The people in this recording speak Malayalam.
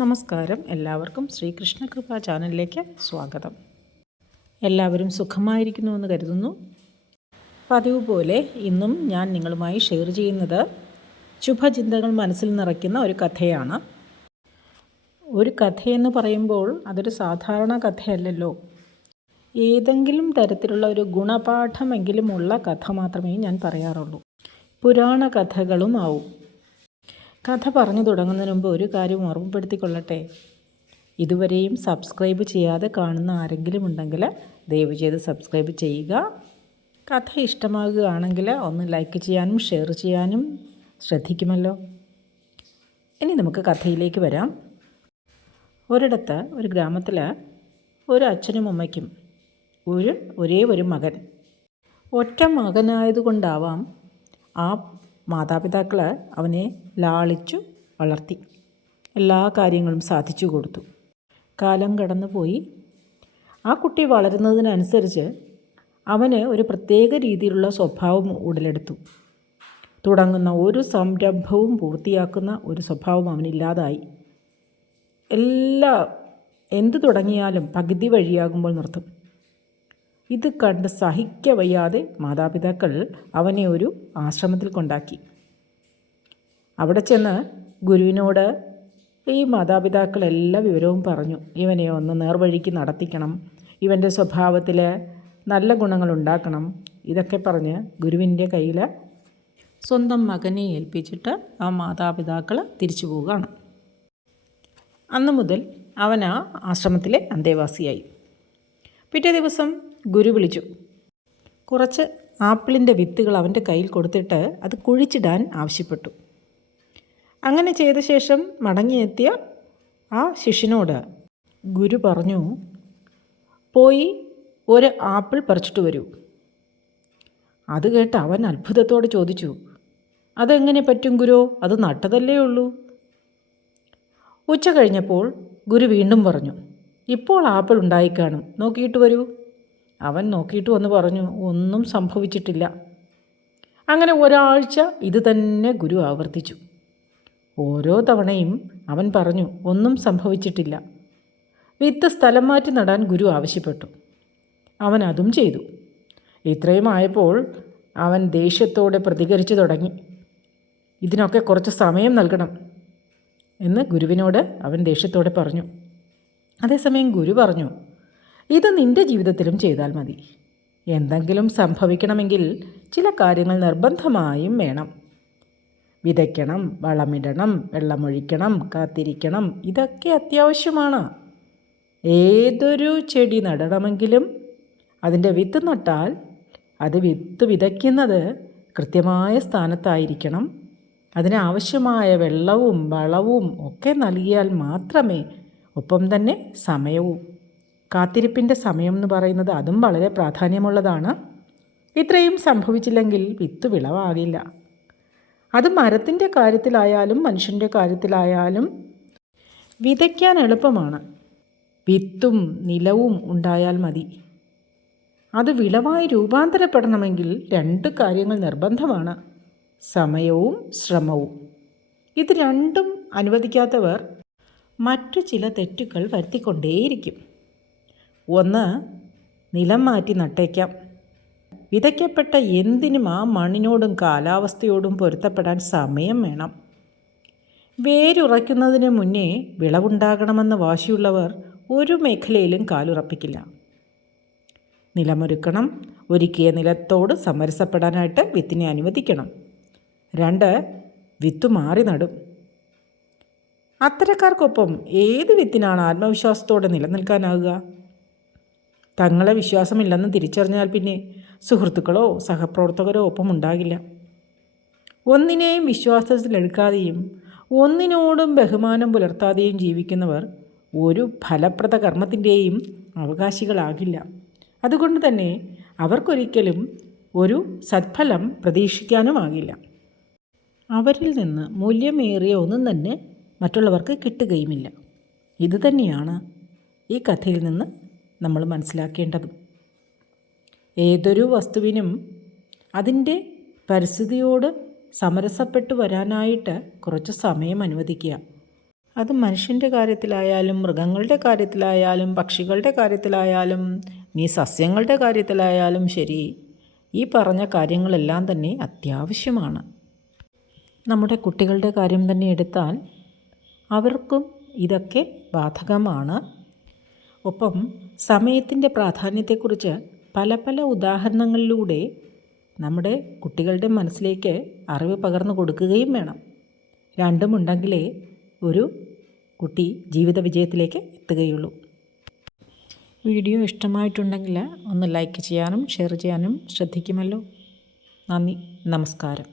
നമസ്കാരം. എല്ലാവർക്കും ശ്രീകൃഷ്ണകൃപ ചാനലിലേക്ക് സ്വാഗതം. എല്ലാവരും സുഖമായിരിക്കുന്നുവെന്ന് കരുതുന്നു. പതിവ് പോലെ ഇന്നും ഞാൻ നിങ്ങളുമായി ഷെയർ ചെയ്യുന്നത് ശുഭചിന്തകൾ മനസ്സിൽ നിറയ്ക്കുന്ന ഒരു കഥയാണ്. ഒരു കഥയെന്ന് പറയുമ്പോൾ അതൊരു സാധാരണ കഥയല്ലല്ലോ. ഏതെങ്കിലും തരത്തിലുള്ള ഒരു ഗുണപാഠമെങ്കിലും ഉള്ള കഥ മാത്രമേ ഞാൻ പറയാറുള്ളൂ. പുരാണ കഥകളും ആവും. കഥ പറഞ്ഞു തുടങ്ങുന്നതിന് മുമ്പ് ഒരു കാര്യം ഓർമ്മപ്പെടുത്തിക്കൊള്ളട്ടെ. ഇതുവരെയും സബ്സ്ക്രൈബ് ചെയ്യാതെ കാണുന്ന ആരെങ്കിലും ഉണ്ടെങ്കിൽ ദയവ് ചെയ്ത് സബ്സ്ക്രൈബ് ചെയ്യുക. കഥ ഇഷ്ടമാകുകയാണെങ്കിൽ ഒന്ന് ലൈക്ക് ചെയ്യാനും ഷെയർ ചെയ്യാനും ശ്രദ്ധിക്കുമല്ലോ. ഇനി നമുക്ക് കഥയിലേക്ക് വരാം. ഒരിടത്ത് ഒരു ഗ്രാമത്തിൽ ഒരു അച്ഛനും അമ്മയ്ക്കും ഒരേ ഒരു മകൻ. ഒറ്റ മകനായതുകൊണ്ടാവാം ആ മാതാപിതാക്കൾ അവനെ ലാളിച്ചു വളർത്തി, എല്ലാ കാര്യങ്ങളും സാധിച്ചു കൊടുത്തു. കാലം കടന്നുപോയി. ആ കുട്ടി വളരുന്നതിനനുസരിച്ച് അവന് ഒരു പ്രത്യേക രീതിയിലുള്ള സ്വഭാവം ഉടലെടുത്തു. തുടങ്ങുന്ന ഒരു സംരംഭവും പൂർത്തിയാക്കുന്ന ഒരു സ്വഭാവം അവനില്ലാതായി. എന്തു തുടങ്ങിയാലും പകുതി വഴിയാകുമ്പോൾ നിർത്തും. ഇത് കണ്ട് സഹിക്കവയ്യാതെ മാതാപിതാക്കൾ അവനെ ഒരു ആശ്രമത്തിൽ കൊണ്ടാക്കി. അവിടെ ചെന്ന് ഗുരുവിനോട് ഈ മാതാപിതാക്കൾ എല്ലാ വിവരവും പറഞ്ഞു. ഇവനെ ഒന്ന് നേർവഴിക്ക് നടത്തിക്കണം, ഇവൻ്റെ സ്വഭാവത്തിൽ നല്ല ഗുണങ്ങൾ ഉണ്ടാക്കണം, ഇതൊക്കെ പറഞ്ഞ് ഗുരുവിൻ്റെ കയ്യിൽ സ്വന്തം മകനെ ഏൽപ്പിച്ചിട്ട് ആ മാതാപിതാക്കൾ തിരിച്ചു പോവുകയാണ്. അന്നു മുതൽ അവൻ ആ ആശ്രമത്തിലെ അന്തേവാസിയായി. പിറ്റേ ദിവസം ഗുരു വിളിച്ചു. കുറച്ച് ആപ്പിളിൻ്റെ വിത്തുകൾ അവൻ്റെ കയ്യിൽ കൊടുത്തിട്ട് അത് കുഴിച്ചിടാൻ ആവശ്യപ്പെട്ടു. അങ്ങനെ ചെയ്ത ശേഷം മടങ്ങിയെത്തിയ ആ ശിഷ്യനോട് ഗുരു പറഞ്ഞു, പോയി ഒരു ആപ്പിൾ പറിച്ചിട്ട് വരൂ. അത് കേട്ട് അവൻ അത്ഭുതത്തോടെ ചോദിച്ചു, അതെങ്ങനെ പറ്റും ഗുരു? അത് നട്ടതല്ലേ ഉള്ളൂ. ഉച്ച കഴിഞ്ഞപ്പോൾ ഗുരു വീണ്ടും പറഞ്ഞു, ഇപ്പോൾ ആപ്പിൾ ഉണ്ടായിക്കാണും, നോക്കിയിട്ട് വരൂ. അവൻ നോക്കിയിട്ട് വന്ന് പറഞ്ഞു, ഒന്നും സംഭവിച്ചിട്ടില്ല. അങ്ങനെ ഒരാഴ്ച ഇത് തന്നെ ഗുരു ആവർത്തിച്ചു. ഓരോ തവണയും അവൻ പറഞ്ഞു, ഒന്നും സംഭവിച്ചിട്ടില്ല. വിത്ത് സ്ഥലം മാറ്റി നടാൻ ഗുരു ആവശ്യപ്പെട്ടു. അവൻ അതും ചെയ്തു. ഇത്രയും ആയപ്പോൾ അവൻ ദേഷ്യത്തോടെ പ്രതികരിച്ചു തുടങ്ങി. ഇതിനൊക്കെ കുറച്ച് സമയം നൽകണം എന്ന് ഗുരുവിനോട് അവൻ ദേഷ്യത്തോടെ പറഞ്ഞു. അതേസമയം ഗുരു പറഞ്ഞു, ഇത് നിൻ്റെ ജീവിതത്തിലും ചെയ്താൽ മതി. എന്തെങ്കിലും സംഭവിക്കണമെങ്കിൽ ചില കാര്യങ്ങൾ നിർബന്ധമായും വേണം. വിതയ്ക്കണം, വളമിടണം, വെള്ളമൊഴിക്കണം, കാത്തിരിക്കണം, ഇതൊക്കെ അത്യാവശ്യമാണ്. ഏതൊരു ചെടി നടണമെങ്കിലും അതിൻ്റെ വിത്ത് നട്ടാൽ അത് വിത്ത് വിതയ്ക്കുന്നത് കൃത്യമായ സ്ഥാനത്തായിരിക്കണം. അതിനാവശ്യമായ വെള്ളവും വളവും ഒക്കെ നൽകിയാൽ മാത്രമേ, ഒപ്പം തന്നെ സമയവും, കാത്തിരിപ്പിൻ്റെ സമയം എന്ന് പറയുന്നത് അതും വളരെ പ്രാധാന്യമുള്ളതാണ്. ഇത്രയും സംഭവിച്ചില്ലെങ്കിൽ വിത്ത് വിളവാകില്ല. അത് മരത്തിൻ്റെ കാര്യത്തിലായാലും മനുഷ്യൻ്റെ കാര്യത്തിലായാലും വിതയ്ക്കാൻ എളുപ്പമാണ്. വിത്തും നിലവും ഉണ്ടായാൽ മതി. അത് വിളവായി രൂപാന്തരപ്പെടണമെങ്കിൽ 2 കാര്യങ്ങൾ നിർബന്ധമാണ്: സമയവും ശ്രമവും. ഇത് രണ്ടും അനുവദിക്കാത്തവർ മറ്റു ചില തെറ്റുകൾ വരുത്തിക്കൊണ്ടേയിരിക്കും. ഒന്ന്, നിലം മാറ്റി നട്ടേക്കാം. വിതയ്ക്കപ്പെട്ട എന്തിനും ആ മണ്ണിനോടും കാലാവസ്ഥയോടും പൊരുത്തപ്പെടാൻ സമയം വേണം. വേരുറയ്ക്കുന്നതിന് മുന്നേ വിളവുണ്ടാകണമെന്ന വാശിയുള്ളവർ ഒരു മേഖലയിലും കാലുറപ്പിക്കില്ല. നിലമൊരുക്കണം. ഒരുക്കിയ നിലത്തോട് സമരസപ്പെടാനായിട്ട് വിത്തിനെ അനുവദിക്കണം. 2, വിത്ത് മാറി നടും. അത്തരക്കാർക്കൊപ്പം ഏത് വിത്തിനാണ് ആത്മവിശ്വാസത്തോടെ നിലനിൽക്കാനാവുക? തങ്ങളെ വിശ്വാസമില്ലെന്ന് തിരിച്ചറിഞ്ഞാൽ പിന്നെ സുഹൃത്തുക്കളോ സഹപ്രവർത്തകരോ ഒപ്പം ഉണ്ടാകില്ല. ഒന്നിനെയും വിശ്വാസത്തിലെടുക്കാതെയും ഒന്നിനോടും ബഹുമാനം പുലർത്താതെയും ജീവിക്കുന്നവർ ഒരു ഫലപ്രദ കർമ്മത്തിൻ്റെയും അവകാശികളാകില്ല. അതുകൊണ്ട് തന്നെ അവർക്കൊരിക്കലും ഒരു സത്ഫലം പ്രതീക്ഷിക്കാനുമാകില്ല. അവരിൽ നിന്ന് മൂല്യമേറിയ ഒന്നും തന്നെ മറ്റുള്ളവർക്ക് കിട്ടുകയുമില്ല. ഇതുതന്നെയാണ് ഈ കഥയിൽ നിന്ന് നമ്മൾ മനസ്സിലാക്കേണ്ടതും. ഏതൊരു വസ്തുവിനും അതിൻ്റെ പരിസ്ഥിതിയോട് സമരസപ്പെട്ടു വരാനായിട്ട് കുറച്ച് സമയം അനുവദിക്കുക. അത് മനുഷ്യൻ്റെ കാര്യത്തിലായാലും മൃഗങ്ങളുടെ കാര്യത്തിലായാലും പക്ഷികളുടെ കാര്യത്തിലായാലും നീ സസ്യങ്ങളുടെ കാര്യത്തിലായാലും ശരി, ഈ പറഞ്ഞ കാര്യങ്ങളെല്ലാം തന്നെ അത്യാവശ്യമാണ്. നമ്മുടെ കുട്ടികളുടെ കാര്യം തന്നെ എടുത്താൽ അവർക്കും ഇതൊക്കെ ബാധകമാണ്. ഒപ്പം സമയത്തിൻ്റെ പ്രാധാന്യത്തെക്കുറിച്ച് പല പല ഉദാഹരണങ്ങളിലൂടെ നമ്മുടെ കുട്ടികളുടെ മനസ്സിലേക്ക് അറിവ് പകർന്നു കൊടുക്കുകയും വേണം. രണ്ടുമുണ്ടെങ്കിലേ ഒരു കുട്ടി ജീവിത വിജയത്തിലേക്ക് എത്തുകയുള്ളൂ. വീഡിയോ ഇഷ്ടമായിട്ടുണ്ടെങ്കിൽ ഒന്ന് ലൈക്ക് ചെയ്യാനും ഷെയർ ചെയ്യാനും ശ്രദ്ധിക്കുമല്ലോ. നന്ദി, നമസ്കാരം.